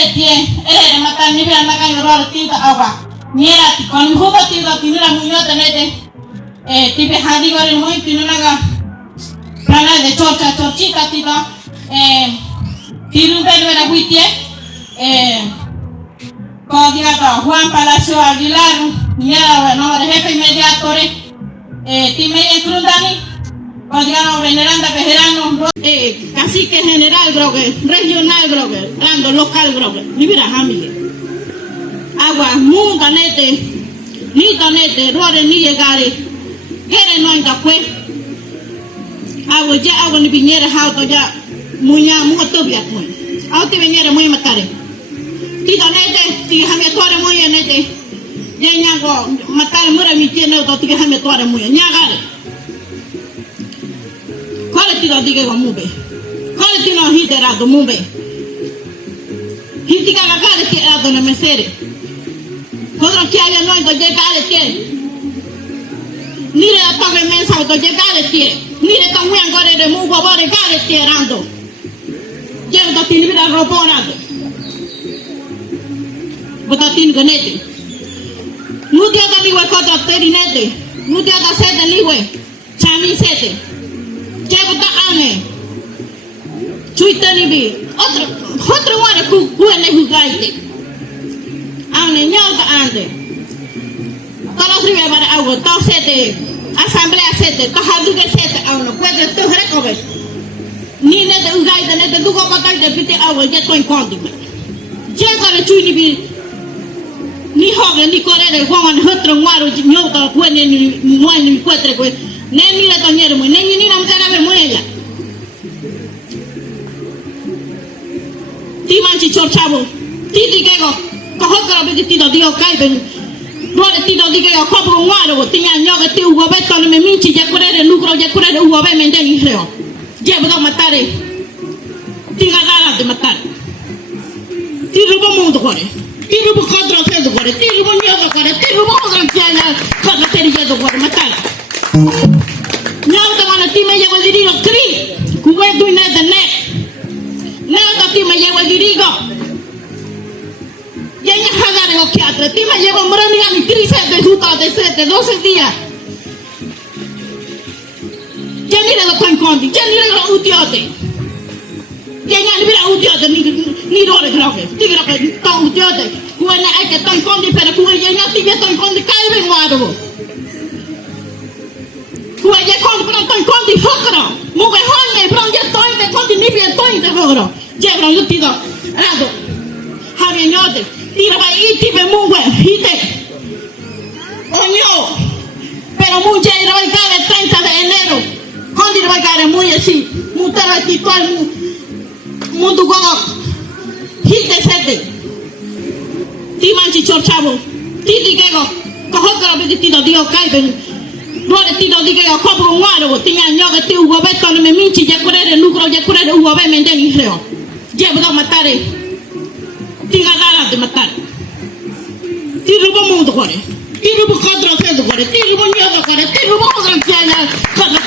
ele tie ele mata ni bia maka yoro tinta awa niera ti kon hugo tinta tinura muñota nete tipe hadi gore muy tinuraga plana de chorcha chorchita tita tirumbe vera buitie Codiato Juan Palacio Aguilar niera nombre jefe inmediatore time crudani Codiano veneranda pejerano cacique general grogue regional grogue rando local grogue libera hamile agua munga nete ni tanete rore ni llegare gere no indakwe agua ya agua ni viñera hauto ya muña muto biak muy auti viñera muy matare ti tanete ti hame tore muy nete ya nyago matare mura mi tiene to ti hame tore muy nyagare kole ti do dige go mube kole ti no hiderato mube hiti kaga kale ti erato na mesere kodro ti aya no to je kale ti nire la toge mensa to je kale ti nire to muy ancora de mu go bore kale ti erando je to ti libera roponado botatin ganete mudia da liwe kodro terinete mudia da sete liwe chami sete Llevo ta ane, chuitani bi, otro wara kuene hugaite, ane nyau ta ande, todos ribe para agua, todos sete, asamblea sete, todos haduge sete, auno, puede tu recoger, ni nete hugaite, nete dugo patai pite agua, ya to encontri, ya para chuini bi, ni hoge ni corere, guaman hotro waru, nyau ta kuene ni muani kuetre kue. Neni la toñera muy, neni ni la mujer a ver muy ella. Ti manchi chorchavo, ti digego, cojo que lo viste ti do dio caiben. Ruore ti do digego, copo un guaro, ti ñaño que ti ugo beto no me minchi, ya curere lucro, ya curere ugo be mende ni reo. Llevo do matare. Ti gadara de matar. Ti rubo mundo gore. Ti rubo contra o gore, ti rubo ñodo gore, ti rubo gran fiana, contra terilledo gore matar. Nyauta mana ti me llevo el dirigo cri, cuwe tu ine de ne. Nyauta ti me llevo el dirigo. Ya nya hagare o kiatre, ti me llevo morani a mi 37 juta de 7, 12 días. Ya ni le do pan condi, ya ni le do utiote. Ya nya ni bira utiote ni rore groge. Ti groge ton utiote. Kuwe na ai que ton condi pero kuwe ya nya ti ton condi kai ben wado. Kuwe je kon pran ton kondi hokro mu be honne pran je ton te kondi ni be ton te hokro je pran yo tido rado habe nyote tira ba iti be mu we hite onyo pero mu je ira ba kare 30 de enero kondi ba kare mu yesi mu tara ti to mu du go hite sete ti manchi chorchavo ti digego ko hokro be tido dio kai ben Ruore ti do digego copo un guaro, ti ñaño que ti ugo beto no me minchi, ya curere lucro, ya curere ugo be mende ni reo. Llevo do matare. Ti gadara de matar. Ti rubo mundo gore. Ti rubo contra o gore. Ti rubo ñodo gore. Ti rubo gran fiana. Contra